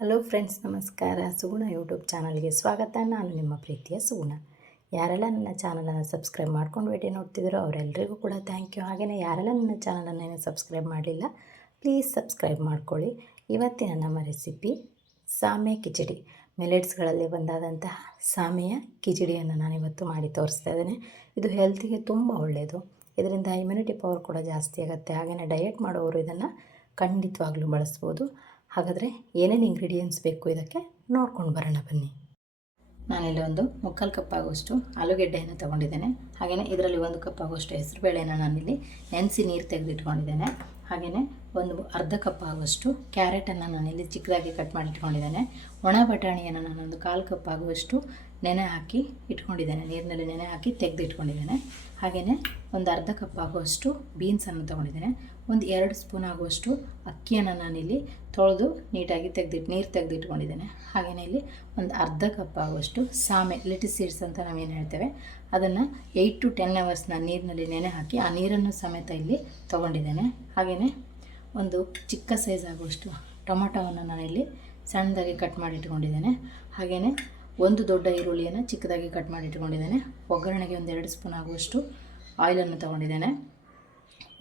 Hello friends, ನಮಸ್ಕಾರ. ಸುಗುಣ YouTube ಚಾನಲ್ಗೆ ಸ್ವಾಗತ. ನಾನು ನಿಮ್ಮ ಪ್ರೀತಿಯ ಸುಗುಣ. ಯಾರೆಲ್ಲ ನನ್ನ ಚಾನಲನ್ನು ಸಬ್ಸ್ಕ್ರೈಬ್ ಮಾಡ್ಕೊಂಡು ವಿಡಿಯೋ ನೋಡ್ತಿದ್ದೀರೋ ಅವರೆಲ್ಲರಿಗೂ ಕೂಡ ಥ್ಯಾಂಕ್ ಯು. ಹಾಗೆಯೇ ಯಾರೆಲ್ಲ ನನ್ನ ಚಾನಲನ್ನು ಏನು ಸಬ್ಸ್ಕ್ರೈಬ್ ಮಾಡಲಿಲ್ಲ ಪ್ಲೀಸ್ ಸಬ್ಸ್ಕ್ರೈಬ್ ಮಾಡ್ಕೊಳ್ಳಿ. ಇವತ್ತಿನ ನಮ್ಮ ರೆಸಿಪಿ ಸಾಮೆ ಕಿಚಡಿ. ಮಿಲೆಟ್ಸ್ಗಳಲ್ಲಿ ಒಂದಾದಂತಹ ಸಾಮೆಯ ಕಿಚಡಿಯನ್ನು ನಾನಿವತ್ತು ಮಾಡಿ ತೋರಿಸ್ತಾ ಇದ್ದೇನೆ. ಇದು ಹೆಲ್ತಿಗೆ ತುಂಬ ಒಳ್ಳೆಯದು. ಇದರಿಂದ ಇಮ್ಯುನಿಟಿ ಪವರ್ ಕೂಡ ಜಾಸ್ತಿ ಆಗುತ್ತೆ. ಹಾಗೆಯೇ ಡಯಟ್ ಮಾಡೋರು ಇದನ್ನು ಖಂಡಿತವಾಗ್ಲೂ ಬಳಸ್ಬೋದು. ಹಾಗಾದರೆ ಏನೇನು ಇಂಗ್ರೀಡಿಯೆಂಟ್ಸ್ ಬೇಕು ಇದಕ್ಕೆ ನೋಡ್ಕೊಂಡು ಬರೋಣ ಬನ್ನಿ. ನಾನಿಲ್ಲಿ ಒಂದು 3/4 ಕಪ್ ಆಗುವಷ್ಟು ಆಲೂಗೆಡ್ಡೆಯನ್ನು ತೊಗೊಂಡಿದ್ದೇನೆ. ಹಾಗೆಯೇ ಇದರಲ್ಲಿ 1 ಕಪ್ ಆಗುವಷ್ಟು ಹೆಸರುಬೇಳೆಯನ್ನು ನಾನಿಲ್ಲಿ ನೆನೆಸಿ ನೀರು ತೆಗೆದಿಟ್ಕೊಂಡಿದ್ದೇನೆ. ಹಾಗೆಯೇ ಒಂದು ಅರ್ಧ ಕಪ್ ಆಗುವಷ್ಟು ಕ್ಯಾರೆಟನ್ನು ನಾನಿಲ್ಲಿ ಚಿಕ್ಕದಾಗಿ ಕಟ್ ಮಾಡಿ ಇಟ್ಕೊಂಡಿದ್ದೇನೆ. ಒಣ ಬಟಾಣಿಯನ್ನು ನಾನೊಂದು 1/4 ಕಪ್ ಆಗುವಷ್ಟು ನೆನೆ ಹಾಕಿ ಇಟ್ಕೊಂಡಿದ್ದೇನೆ. ನೀರಿನಲ್ಲಿ ನೆನೆ ಹಾಕಿ ತೆಗೆದಿಟ್ಕೊಂಡಿದ್ದೇನೆ. ಹಾಗೆಯೇ ಒಂದು ಅರ್ಧ ಕಪ್ ಆಗುವಷ್ಟು ಬೀನ್ಸನ್ನು ತೊಗೊಂಡಿದ್ದೇನೆ. ಒಂದು 2 ಸ್ಪೂನ್ ಆಗುವಷ್ಟು ಅಕ್ಕಿಯನ್ನು ನಾನಿಲ್ಲಿ ತೊಳೆದು ನೀಟಾಗಿ ನೀರು ತೆಗೆದಿಟ್ಕೊಂಡಿದ್ದೇನೆ. ಹಾಗೆಯೇ ಇಲ್ಲಿ ಒಂದು ಅರ್ಧ ಕಪ್ ಆಗುವಷ್ಟು ಸಾಮೆ, ಲೆಟಿಸ್ ಸೀಡ್ಸ್ ಅಂತ ನಾವೇನು ಹೇಳ್ತೇವೆ, ಅದನ್ನು 8 to 10 hours ನೀರಿನಲ್ಲಿ ನೆನೆ ಹಾಕಿ ಆ ನೀರನ್ನು ಸಮೇತ ಇಲ್ಲಿ ತೊಗೊಂಡಿದ್ದೇನೆ. ಹಾಗೆಯೇ ಒಂದು ಚಿಕ್ಕ ಸೈಜ್ ಆಗುವಷ್ಟು ಟೊಮೊಟೊವನ್ನು ನಾನಿಲ್ಲಿ ಸಣ್ಣದಾಗಿ ಕಟ್ ಮಾಡಿ ಇಟ್ಕೊಂಡಿದ್ದೇನೆ. ಹಾಗೆಯೇ ಒಂದು ದೊಡ್ಡ ಈರುಳ್ಳಿಯನ್ನು ಚಿಕ್ಕದಾಗಿ ಕಟ್ ಮಾಡಿ ಇಟ್ಕೊಂಡಿದ್ದೇನೆ. ಒಗ್ಗರಣೆಗೆ ಒಂದು 2 ಸ್ಪೂನ್ ಆಗುವಷ್ಟು ಆಯಿಲನ್ನು ತೊಗೊಂಡಿದ್ದೇನೆ.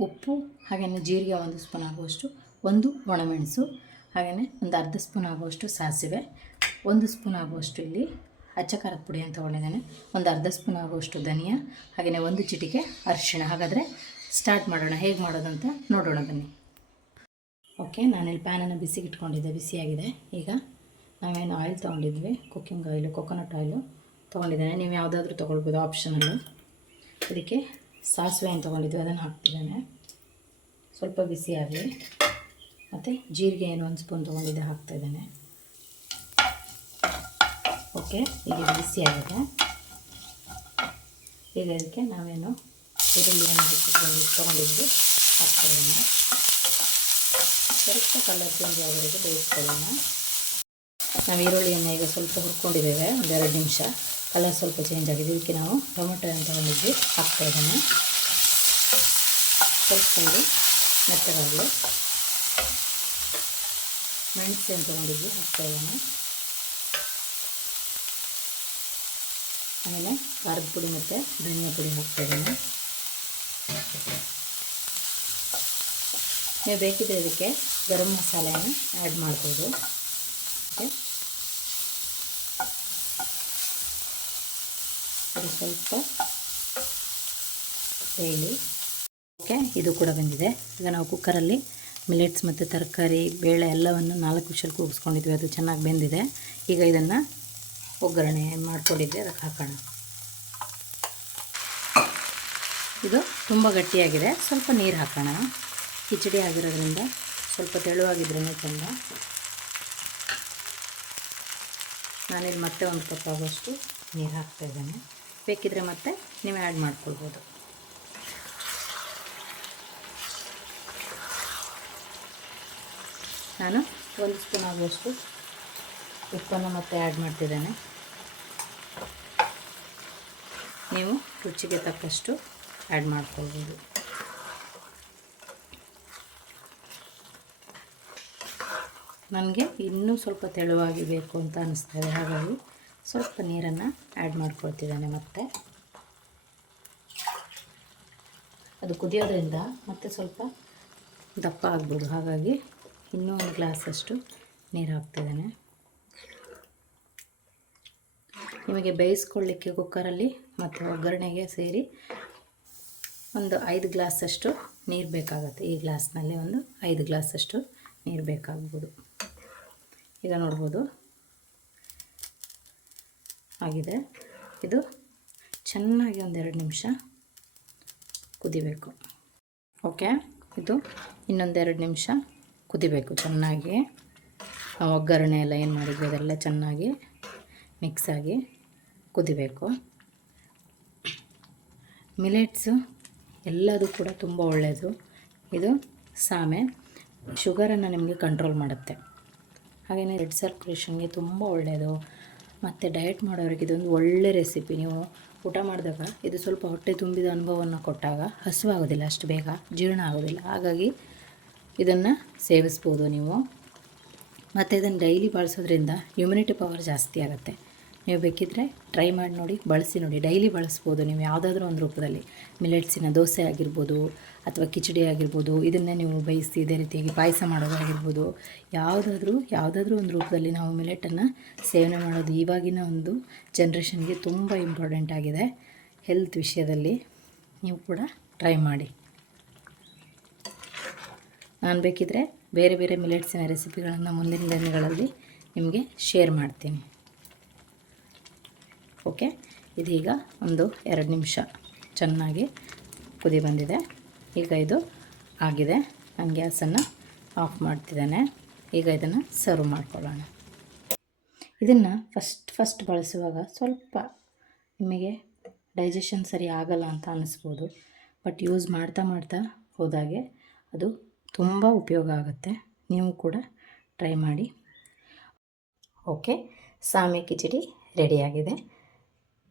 ಉಪ್ಪು, ಹಾಗೆಯೇ ಜೀರಿಗೆ 1 ಸ್ಪೂನ್ ಆಗುವಷ್ಟು, ಒಂದು ಒಣಮೆಣಸು, ಹಾಗೆಯೇ ಒಂದು ಅರ್ಧ ಸ್ಪೂನ್ ಆಗುವಷ್ಟು ಸಾಸಿವೆ, 1 ಸ್ಪೂನ್ ಆಗುವಷ್ಟು ಇಲ್ಲಿ ಅಚ್ಚ ಖಾರದ ಪುಡಿ ಅಂತ ತೊಗೊಂಡಿದ್ದೇನೆ. ಒಂದು ಅರ್ಧ ಸ್ಪೂನ್ ಆಗುವಷ್ಟು ಧನಿಯಾ, ಹಾಗೆಯೇ 1 ಚಿಟಿಕೆ ಅರಿಶಿಣ. ಹಾಗಾದರೆ ಸ್ಟಾರ್ಟ್ ಮಾಡೋಣ. ಹೇಗೆ ಮಾಡೋದು ಅಂತ ನೋಡೋಣ ಬನ್ನಿ. ಓಕೆ, ನಾನಿಲ್ಲಿ ಪ್ಯಾನನ್ನು ಬಿಸಿಗೆ ಇಟ್ಕೊಂಡಿದ್ದೆ, ಬಿಸಿಯಾಗಿದೆ. ಈಗ ನಾವೇನು ಆಯಿಲ್ ತೊಗೊಂಡಿದ್ವಿ, ಕುಕ್ಕಿಂಗ್ ಆಯಿಲು, ಕೊಕೊನಟ್ ಆಯಿಲು ತೊಗೊಂಡಿದ್ದೇನೆ. ನೀವು ಯಾವುದಾದ್ರೂ ತೊಗೊಳ್ಬೋದು, ಆಪ್ಷನಲ್ಲು. ಇದಕ್ಕೆ ಸಾಸಿವೆಯನ್ನು ತೊಗೊಂಡಿದ್ವಿ, ಅದನ್ನು ಹಾಕ್ತಿದ್ದೇನೆ. ಸ್ವಲ್ಪ ಬಿಸಿಯಾಗಲಿ. ಮತ್ತು ಜೀರಿಗೆ ಏನು 1 ಸ್ಪೂನ್ ತೊಗೊಂಡಿದ್ದೆ, ಹಾಕ್ತಾಯಿದ್ದೇನೆ. ಓಕೆ, ಈಗ ಬಿಸಿಯಾಗಿದೆ. ಈಗ ಇದಕ್ಕೆ ನಾವೇನು ಈರುಳ್ಳಿಯನ್ನು ತೊಗೊಂಡಿದ್ವಿ ಹಾಕ್ತಾಯಿದ್ದೇನೆ. ಸ್ವಲ್ಪ ಕಲರ್ ಚೇಂಜ್ ಆಗೋವರೆಗೆ ಬೇಯಿಸ್ಕೊಳ್ಳೋಣ. ನಾವು ಈರುಳ್ಳಿಯನ್ನು ಈಗ ಸ್ವಲ್ಪ ಹುರ್ಕೊಂಡಿದ್ದೇವೆ, ಒಂದು 2 ನಿಮಿಷ. ಕಲರ್ ಸ್ವಲ್ಪ ಚೇಂಜ್ ಆಗಿದೆ. ಇದಕ್ಕೆ ನಾವು ಟೊಮೆಟೊ ಅಂತ ತೊಗೊಂಡಿದ್ವಿ, ಹಾಕ್ತಾಯಿದ್ದೇನೆ. ಸ್ವಲ್ಪ ಇದು ಮೆತ್ತಗಾಗಲಿ. ಮೆಣಸು ಅಂತ ತೊಗೊಂಡಿದ್ವಿ, ಹಾಕ್ತಾಯಿದ್ದೇನೆ. ಆಮೇಲೆ ಖಾರದ ಪುಡಿ ಮತ್ತು ಧನಿಯಾ ಪುಡಿ ಹಾಕ್ತಾಯಿದ್ದೇನೆ. ನೀವು ಬೇಕಿದ್ದರೆ ಇದಕ್ಕೆ ಗರಂ ಮಸಾಲೆಯನ್ನು ಆ್ಯಡ್ ಮಾಡ್ಬೋದು. ಓಕೆ, ಅದು ಸ್ವಲ್ಪ ಬೇಯಲಿ. ಓಕೆ, ಇದು ಕೂಡ ಬಂದಿದೆ. ಈಗ ನಾವು ಕುಕ್ಕರಲ್ಲಿ ಮಿಲೆಟ್ಸ್ ಮತ್ತು ತರಕಾರಿ, ಬೇಳೆ ಎಲ್ಲವನ್ನು 4 ವಿಷಲ್ ಕೂಗಿಸ್ಕೊಂಡಿದ್ವಿ. ಅದು ಚೆನ್ನಾಗಿ ಬೆಂದಿದೆ. ಈಗ ಇದನ್ನು ಒಗ್ಗರಣೆ ಮಾಡಿಕೊಂಡಿದ್ದೆ, ಅದಕ್ಕೆ ಹಾಕೋಣ. ಇದು ತುಂಬ ಗಟ್ಟಿಯಾಗಿದೆ, ಸ್ವಲ್ಪ ನೀರು ಹಾಕೋಣ. ಕಿಚಡಿ ಆಗಿರೋದ್ರಿಂದ ಸ್ವಲ್ಪ ತೆಳುವಾಗಿದ್ರೇ ಚೆಂದ. ನಾನಿಲ್ಲಿ ಮತ್ತೆ 1 ಕಪ್ ಆಗೋಷ್ಟು ನೀರು ಹಾಕ್ತಾಯಿದ್ದೇನೆ. ಬೇಕಿದ್ದರೆ ಮತ್ತೆ ನೀವು ಆ್ಯಡ್ ಮಾಡ್ಕೊಳ್ಬೋದು. ನಾನು 1 ಸ್ಪೂನ್ ಆಗುವಷ್ಟು ಉಪ್ಪನ್ನು ಮತ್ತೆ ಆ್ಯಡ್ ಮಾಡ್ತಿದ್ದೇನೆ. ನೀವು ರುಚಿಗೆ ತಕ್ಕಷ್ಟು ಆ್ಯಡ್ ಮಾಡ್ಕೊಳ್ಬೋದು. ನನಗೆ ಇನ್ನೂ ಸ್ವಲ್ಪ ತೆಳುವಾಗಿ ಬೇಕು ಅಂತ ಅನ್ನಿಸ್ತಾಯಿದೆ, ಹಾಗಾಗಿ ಸ್ವಲ್ಪ ನೀರನ್ನು ಆ್ಯಡ್ ಮಾಡ್ಕೊಳ್ತಿದ್ದೇನೆ. ಮತ್ತೆ ಅದು ಕುದಿಯೋದ್ರಿಂದ ಮತ್ತೆ ಸ್ವಲ್ಪ ದಪ್ಪ ಆಗ್ಬೋದು, ಹಾಗಾಗಿ ಇನ್ನೂ 1 ಗ್ಲಾಸಷ್ಟು ನೀರು ಹಾಕ್ತಿದ್ದೇನೆ. ನಿಮಗೆ ಬೇಯಿಸ್ಕೊಳ್ಳಿಕ್ಕೆ ಕುಕ್ಕರಲ್ಲಿ ಮತ್ತು ಒಗ್ಗರಣೆಗೆ ಸೇರಿ ಒಂದು 5 ಗ್ಲಾಸಷ್ಟು ನೀರು ಬೇಕಾಗುತ್ತೆ. ಈ ಗ್ಲಾಸ್ನಲ್ಲಿ ಒಂದು 5 ಗ್ಲಾಸಷ್ಟು ನೀರು ಬೇಕಾಗ್ಬೋದು. ಈಗ ನೋಡ್ಬೋದು ಆಗಿದೆ. ಇದು ಚೆನ್ನಾಗಿ ಒಂದು 2 ನಿಮಿಷ ಕುದಿಬೇಕು. ಓಕೆ, ಇದು ಇನ್ನೊಂದು 2 ನಿಮಿಷ ಕುದಿಬೇಕು ಚೆನ್ನಾಗಿ. ನಾವು ಒಗ್ಗರಣೆ ಎಲ್ಲ ಏನು ಮಾಡಿದ್ವಿ ಅದೆಲ್ಲ ಚೆನ್ನಾಗಿ ಮಿಕ್ಸಾಗಿ ಕುದಿಬೇಕು. ಮಿಲೆಟ್ಸು ಎಲ್ಲದೂ ಕೂಡ ತುಂಬ ಒಳ್ಳೆಯದು. ಇದು ಸಾಮೆ ಶುಗರನ್ನು ನಿಮಗೆ ಕಂಟ್ರೋಲ್ ಮಾಡುತ್ತೆ. ಹಾಗೆಯೇ ಬ್ಲಡ್ ಸರ್ಕ್ಯುಲೇಷನ್ಗೆ ತುಂಬ ಒಳ್ಳೆಯದು. ಮತ್ತು ಡಯಟ್ ಮಾಡೋರಿಗೆ ಇದೊಂದು ಒಳ್ಳೆ ರೆಸಿಪಿ. ನೀವು ಊಟ ಮಾಡಿದಾಗ ಇದು ಸ್ವಲ್ಪ ಹೊಟ್ಟೆ ತುಂಬಿದ ಅನುಭವವನ್ನು ಕೊಟ್ಟಾಗ ಹಸಿವಾಗೋದಿಲ್ಲ, ಅಷ್ಟು ಬೇಗ ಜೀರ್ಣ ಆಗೋದಿಲ್ಲ. ಹಾಗಾಗಿ ಇದನ್ನು ಸೇವಿಸ್ಬೋದು ನೀವು. ಮತ್ತು ಇದನ್ನು ಡೈಲಿ ಬಳಸೋದ್ರಿಂದ ಇಮ್ಯುನಿಟಿ ಪವರ್ ಜಾಸ್ತಿ ಆಗುತ್ತೆ. ನೀವು ಬೇಕಿದ್ದರೆ ಟ್ರೈ ಮಾಡಿ ನೋಡಿ, ಬಳಸಿ ನೋಡಿ. ಡೈಲಿ ಬಳಸ್ಬೋದು ನೀವು ಯಾವುದಾದ್ರೂ ಒಂದು ರೂಪದಲ್ಲಿ. ಮಿಲೆಟ್ಸಿನ ದೋಸೆ ಆಗಿರ್ಬೋದು ಅಥವಾ ಕಿಚಡಿ ಆಗಿರ್ಬೋದು, ಇದನ್ನೇ ನೀವು ಬೇಯಿಸಿ ಇದೇ ರೀತಿಯಾಗಿ ಪಾಯಸ ಮಾಡೋದಾಗಿರ್ಬೋದು, ಯಾವುದಾದ್ರೂ ಒಂದು ರೂಪದಲ್ಲಿ ನಾವು ಮಿಲೆಟನ್ನು ಸೇವನೆ ಮಾಡೋದು ಇವಾಗಿನ ಒಂದು ಜನ್ರೇಷನ್ಗೆ ತುಂಬ ಇಂಪಾರ್ಟೆಂಟ್ ಆಗಿದೆ. ಹೆಲ್ತ್ ವಿಷಯದಲ್ಲಿ ನೀವು ಕೂಡ ಟ್ರೈ ಮಾಡಿ. ನಾನು ಬೇಕಿದ್ದರೆ ಬೇರೆ ಬೇರೆ ಮಿಲೆಟ್ಸಿನ ರೆಸಿಪಿಗಳನ್ನು ಮುಂದಿನ ದಿನಗಳಲ್ಲಿ ನಿಮಗೆ ಶೇರ್ ಮಾಡ್ತೀನಿ. ಓಕೆ, ಇದೀಗ ಒಂದು 2 ನಿಮಿಷ ಚೆನ್ನಾಗಿ ಕುದಿ ಬಂದಿದೆ. ಈಗ ಇದು ಆಗಿದೆ. ನಾನು ಗ್ಯಾಸನ್ನು ಆಫ್ ಮಾಡ್ತಿದ್ದೇನೆ. ಈಗ ಇದನ್ನು ಸರ್ವ್ ಮಾಡ್ಕೊಳ್ಳೋಣ. ಇದನ್ನು ಫಸ್ಟ್ ಬಳಸುವಾಗ ಸ್ವಲ್ಪ ನಿಮಗೆ ಡೈಜೆಷನ್ ಸರಿ ಆಗಲ್ಲ ಅಂತ ಅನ್ನಿಸ್ಬೋದು. ಬಟ್ ಯೂಸ್ ಮಾಡ್ತಾ ಹೋದಾಗೆ ಅದು ತುಂಬ ಉಪಯೋಗ ಆಗುತ್ತೆ. ನೀವು ಕೂಡ ಟ್ರೈ ಮಾಡಿ. ಓಕೆ, ಸಾಮೆ ಕಿಚಡಿ ರೆಡಿಯಾಗಿದೆ.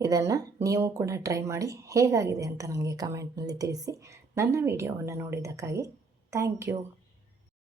ಇದನ್ನು ನೀವು ಕೂಡ ಟ್ರೈ ಮಾಡಿ ಹೇಗಾಗಿದೆ ಅಂತ ನನಗೆ ಕಮೆಂಟ್ನಲ್ಲಿ ತಿಳಿಸಿ. ನನ್ನ ವಿಡಿಯೋವನ್ನು ನೋಡಿದ್ದಕ್ಕಾಗಿ ಥ್ಯಾಂಕ್ ಯು.